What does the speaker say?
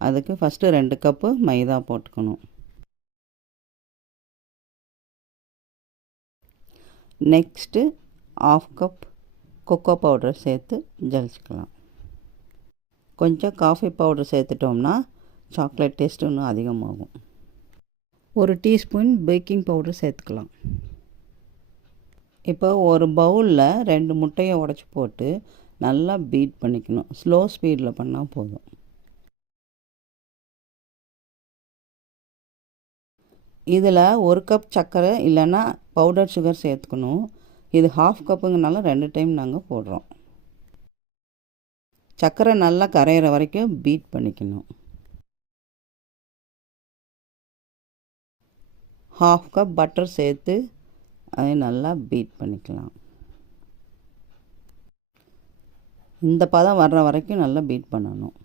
அதுக்கு first 2 cup மைதா போட்டுக்கணும். Next 1/2 cup cocoa powder சேர்த்து ஜலிச்சுக்கலாம். கொஞ்சம் காஃபி பவுடர் சேர்த்துட்டோம்னா சாக்லேட் டேஸ்ட்டு இன்னும் அதிகமாகும். 1 டீஸ்பூன் பேக்கிங் பவுடர் சேர்த்துக்கலாம். இப்போ ஒரு பவுலில் 2 முட்டையை உடச்சி போட்டு நல்லா பீட் பண்ணிக்கணும். ஸ்லோ ஸ்பீடில் பண்ணால் போதும். இதில் 1 கப் சர்க்கரை இல்லைன்னா பவுடர் சுகர் சேர்த்துக்கணும். இது 1/2 கப்புங்கனால 2 டைம் நாங்கள் போடுறோம். சர்க்கரை நல்லா கரையிற வரைக்கும் பீட் பண்ணிக்கணும். 1/2 கப் பட்டர் சேர்த்து அதை நல்லா பீட் பண்ணிக்கலாம். இந்த பதம் வர்ற வரைக்கும் நல்லா பீட் பண்ணணும்.